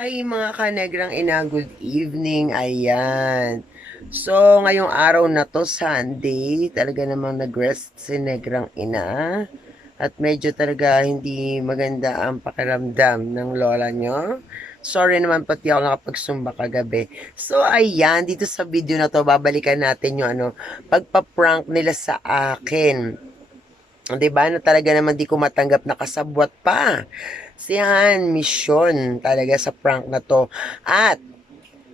Ay, mga kanegrang ina, good evening. Ayan. So, ngayong araw na to, Sunday, talaga namang nag-rest si negrang ina. At medyo talaga hindi maganda ang pakiramdam ng lola nyo. Sorry naman pati ako nakapagsumba kagabi. So, ayan, dito sa video na to, babalikan natin yung ano, pagpa-prank nila sa akin. 'di ba na talaga naman di ko matanggap na kasabwat pa. Si Han mission talaga sa prank na to. At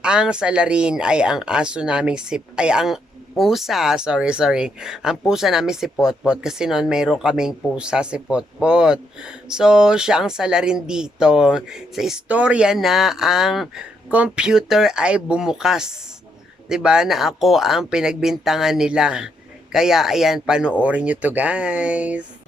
ang salarin ay ang aso naming si ay ang pusa, sorry, sorry. Ang pusa namin si Potpot kasi noon mayroon kaming pusa si Potpot. So, siya ang salarin dito sa istorya na ang computer ay bumukas. 'Di ba na ako ang pinagbintangan nila. Kaya ayan, panoorin nyo to guys.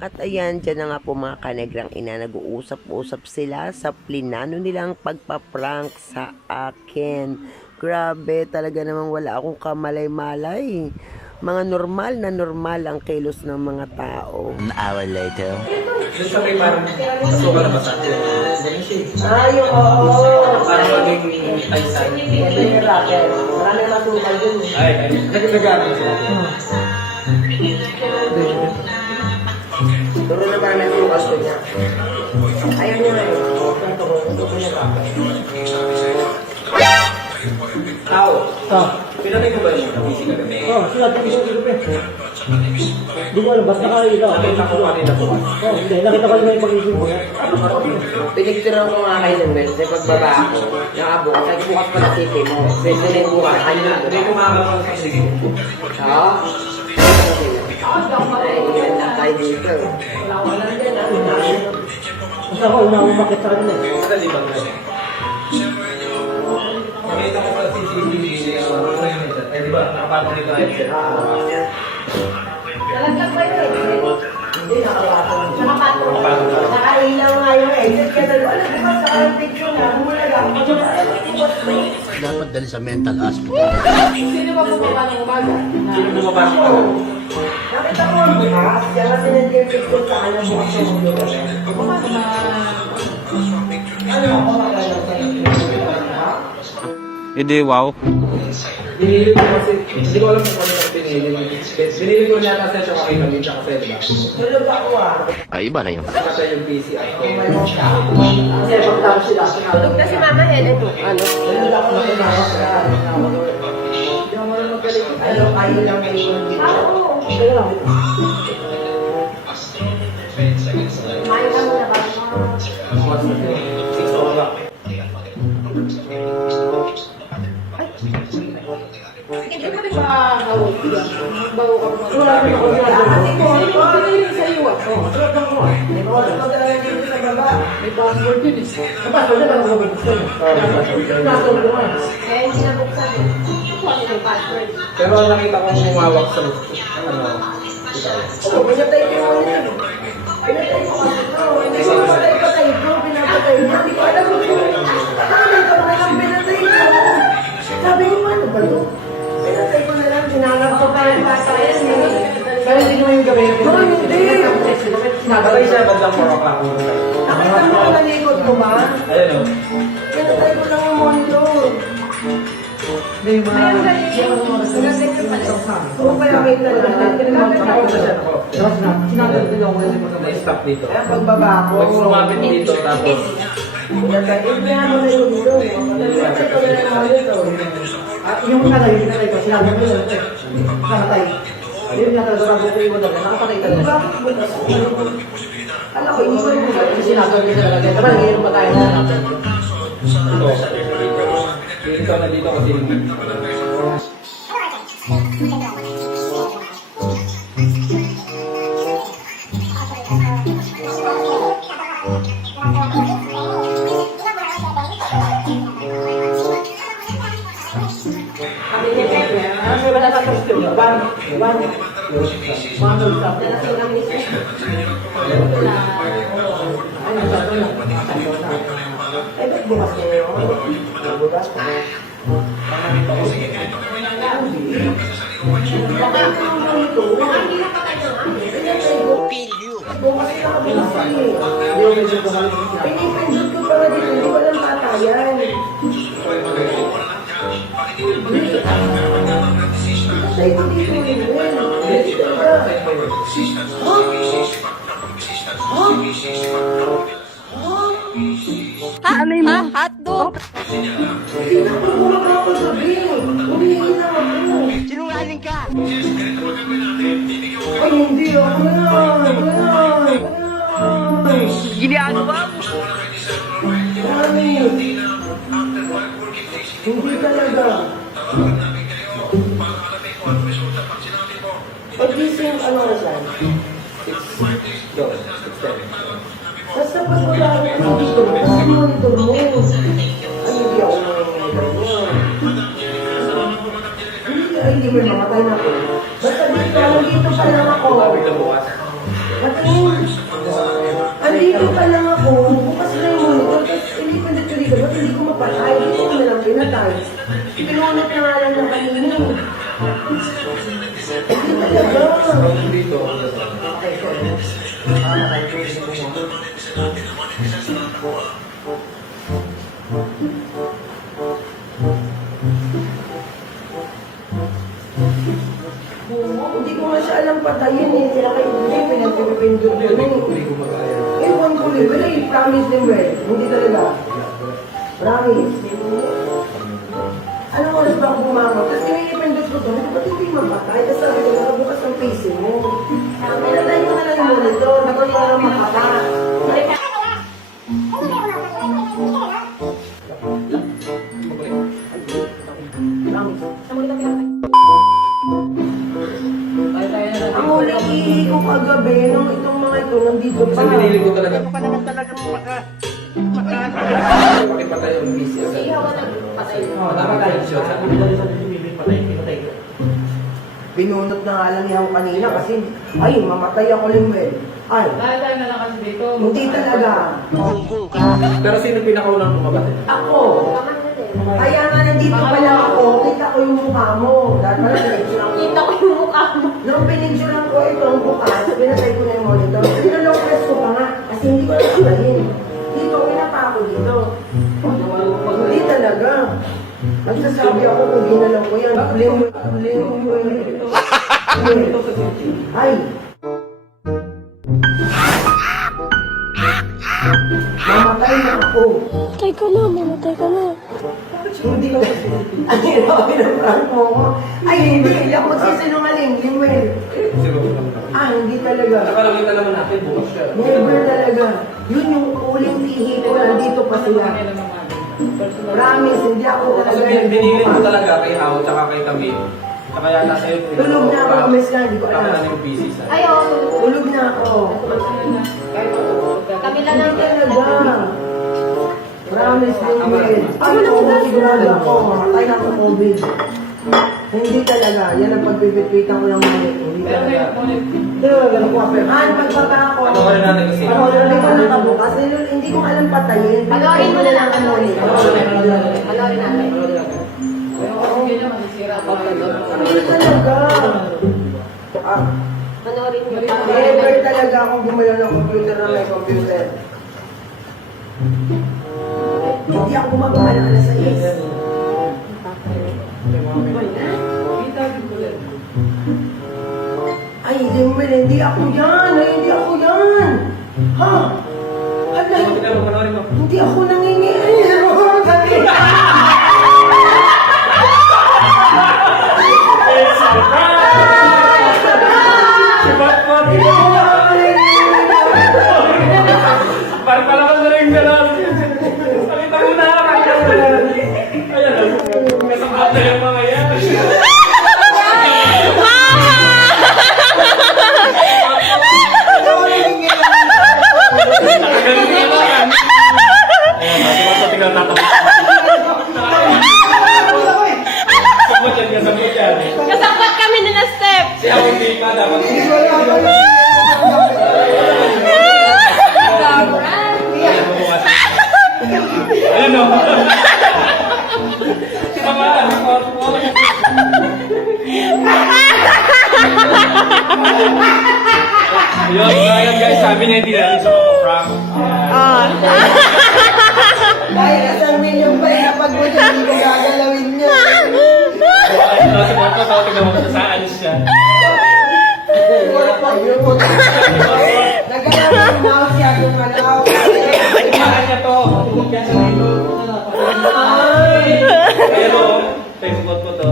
At ayan, dyan na nga po mga kanegrang ina, nag-uusap-usap sila sa plinano nilang pagpaprank sa akin. Grabe, talaga namang wala akong kamalay-malay. Mga normal na normal ang kilos ng mga tao. An hour later. Sa may parang suka na siya. eh. Ay, oo. Parang maging. Marami masukal dun. Ay, ay. Nag-nagamit sila. Ayaw niya na yun. Ko, ko niya ba? Tao. Pinatay ko ba ka kami. Oh, sila isang kilo pe. Hindi ko alam, basta nakakita ako. Nakita ko kanina po. Oh, hindi, nakita ko na yung pag-isip ko nga kayo ng belt. Sa pagbaba ako, nakabo. Sabi bukas pa na city mo. Pwede na yung bukas. Ano na? Hindi ko makakapang sige. Ha? Ay, na tayo dito. Basta ako, una umakit sa kanila. eh. Madali ba nga? Nakita ko pa si CCTV. Eh, di ba? Nakapatong dito ay. Hindi, nakapatong. Nakapatong ka. Nakailaw nga yung edit ka na. Alam mo ba sa picture na? Mula lang. Dapat dali sa mental hospital. Sino ba bumaba ng umaga? Sino bumaba siya? Nakita Ano ako? Hindi, wow. Binili ko kasi, hindi ko alam kung ano yung binili. Binili ko niya kasi siya makikita kasi, di ba? Tulog ako ah. Ay, iba na yun. Kasi yung PCR ko. Kasi pagtapos sila sinalog. Kasi mama head, ano? Ano? Tulog ako na na. Hindi ako marunong magaling. Ano, kayo may yun lang. Kumain ka muna ba? Wala rin ako dyan. Ate ko, pinili sa iyo? Ako. May dito sa baba. May password yun eh. Ang password na ako gusto. Password ko Pero nakita ko humawak sa ano. Oo, pinatay ko ako nito. Pinatay ko kasi ito. Hindi ko pinatay ko tayo ko. Pinapatay ko. Hindi ko alam kung ano ito na lang pinatay ko. Sabi ko, ano ba ito? Pinatay ko na lang. Sinanap ko pa yung bata yan. Pero hindi naman yung gabi. Oo, hindi. Nakatay siya bandang 4 o'clock. Nakita mo ang nalikod ko ba? Ayun o. Yung mga... Oo, kaya lang. Ako na ako. Tapos na, sinagad din ako ngayon mga Na-stop dito. Kaya pagbaba ko. Pag sumapit dito tapos yung monitor. Pinatay ko na lang ang monitor. Ah, yung yung nanay ko, sinagad ko yun. Nakatay. Yun nga talaga sabi ko yung mga nakapatay talaga. Mo? Alam ko, Kasi sinagad ko talaga. Diba, ngayon pa tayo na. ito. Dito na dito kasi Ano ba natatapos Eh, ba't bukas na yun? Nabukas ko. Baka ang monitor, hindi na patay ng amin. Pinatay ko. Feel you. Bukas bukas. Pinipindot ko pa nga dito, hindi ko alam patayan. Patay ko dito, Wilwel. Hindi talaga. Ha? Ako. Sinungaling ka! Ay, hindi. Ako na. Ginagawa mo! Promise. Hindi talaga. Pag-gising, ano na siya? Hindi, mo mamatay na ako. Basta dito, nandito pa lang ako. Matingin. Andito pa lang ako. Bukas na yung monitor. Tapos hindi dito dito. Ba't hindi ko mapatay? Hindi ko na lang pinatay. Pinunot na nga lang ng kanina. Hindi talaga. Dito. Okay, sorry. Ah, okay. Hindi mapatay? Tapos sabi ko, nakabukas ang facing mo. Pinatay ko na lang yung monitor, ba't para mapatay? Ang huling ihi ko kagabi, nung itong mga ito, nandito pa. Kasi binili ko talaga. Ano pa naman talaga maka... Makipatay yung busy. Matapatay siya. Binunot na nga lang niya ako kanina kasi, ay, mamatay ako limwel. Ay, Dahil na lang kasi dito. hindi talaga. Pero sino pinakaunang kumagat? Ako. Kaya nga nandito pa lang ako, kita ko yung mukha mo. Dahil pala pinicturean ko. Kita ko yung mukha mo. Nung pinicturean ko ito ang bukas, pinatay ko na yung monitor. Sinulong press ko pa Nagsasabi ako kung ginalaw ko yan. Lim, lim, lim. Ay. Mamatay na ako. Matay ka na, mamatay ka na. Hindi ko. Ang hirap pinaprank mo ko. Ay, hindi. Hindi ako magsisinungaling. Limwel. Sino? Ah, hindi talaga. Nakalakita naman natin bukas siya. Never talaga. Yun yung uling tihi ko. Nandito pa sila. Promise, hindi ako Kasi talaga. bin- binili ko talaga kay Hao tsaka kay Kami. Saka yata sa'yo. Tulog na ako, miss na. Hindi ko alam. yung busy sa. Ayaw. Tulog na ako. Kami lang talaga. Promise, Limwel. Ano na kung sigurado ako. Mamatay na ako COVID. Hindi talaga. Yan ang pagpipitpitan ko ng mga ito. Hindi Pero talaga. may ulit. Dude, Han, magpapa ako. Ano ka rin natin kasi? Ako rin ko nakabukas. Hindi, hindi ko alam patayin. Panoorin mo na lang, ano eh. Panoorin natin. Pero hindi talaga. Ah, Panoorin mo. never talaga akong gumalaw ng computer na may computer. Hindi ako gumagawa ng alas 6. Ay, Dimwell, hindi ako yan. Ay, hindi ako yan. Ha? Hala, Hindi mo mo. hindi ako nangingiin. Sabot yan, kasabot yan. Kasangkot kami nila Step. Si Awang Pika dapat. Ayan, bumukas. Ayan o. Tama, ano? Ayun, so ayun guys, sabi niya hindi na rin siya prank. Ay, kasal William pa na pag mo siya, hindi ko gagalawin niya. Ano, si Moto, so, tignan mo sa ano siya. Nagkakaroon na ako siya yung malaw. Imaan niya to. Kaya sa dito. Pero, text bot ko to.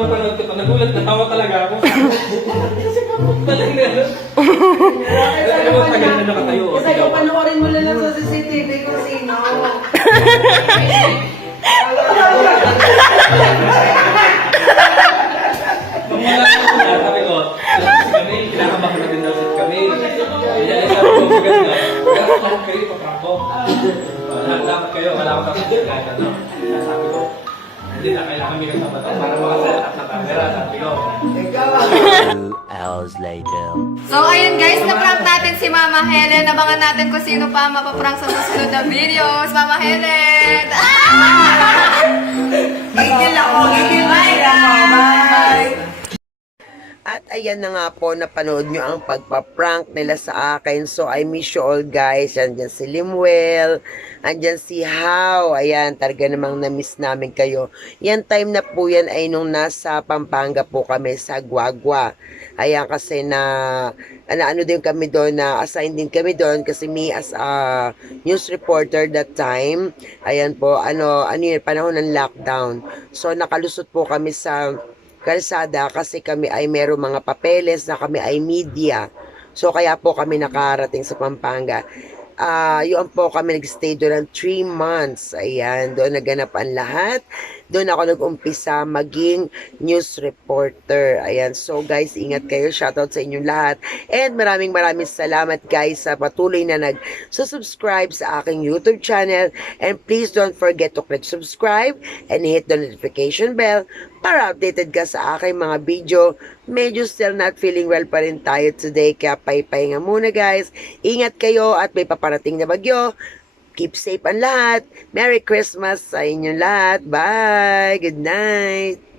Nung nung nung napanood ko to, nagulat, natawa talaga ako. Talaga. Alam mo, tagal na nakatayo. oh, Kasi kung panoorin mo lang sa CCTV kung sino. Nung ko na, sabi ko, alam si kami, kinakabahan na din daw si kami. Kaya sabi ko, maganda. Kaya lahat kayo, paprako. Lahat kayo, wala akong tapos kahit ano. Hindi na kailangan kasama to para makaset up sa camera. Sabi ko, Two hours later. So, ayun guys, na-prank natin si Mama Helen. Abangan natin kung sino pa mapaprank sa susunod na videos. Mama Helen! Ah! Gigil ako, gigil ayan na nga po, napanood nyo ang pagpa-prank nila sa akin. So, I miss you all guys. Andyan si Limwell. Andyan si How. Ayan, talaga namang na-miss namin kayo. Yan time na po yan ay nung nasa Pampanga po kami sa Guagua. Ayan, kasi na, na ano din kami doon, na assign din kami doon kasi me as a news reporter that time. Ayan po, ano, ano yun, panahon ng lockdown. So, nakalusot po kami sa kalsada kasi kami ay merong mga papeles na kami ay media. So kaya po kami nakarating sa Pampanga. Ah, yun po kami nagstay doon ng 3 months. Ayan, doon naganap ang lahat. Doon ako nag-umpisa maging news reporter. Ayan, so guys, ingat kayo. Shoutout sa inyong lahat. And maraming maraming salamat guys sa patuloy na nag-subscribe sa aking YouTube channel. And please don't forget to click subscribe and hit the notification bell para updated ka sa aking mga video. Medyo still not feeling well pa rin tayo today, kaya paypay nga muna guys. Ingat kayo at may paparating na bagyo. Keep safe ang lahat. Merry Christmas sa inyong lahat. Bye! Good night!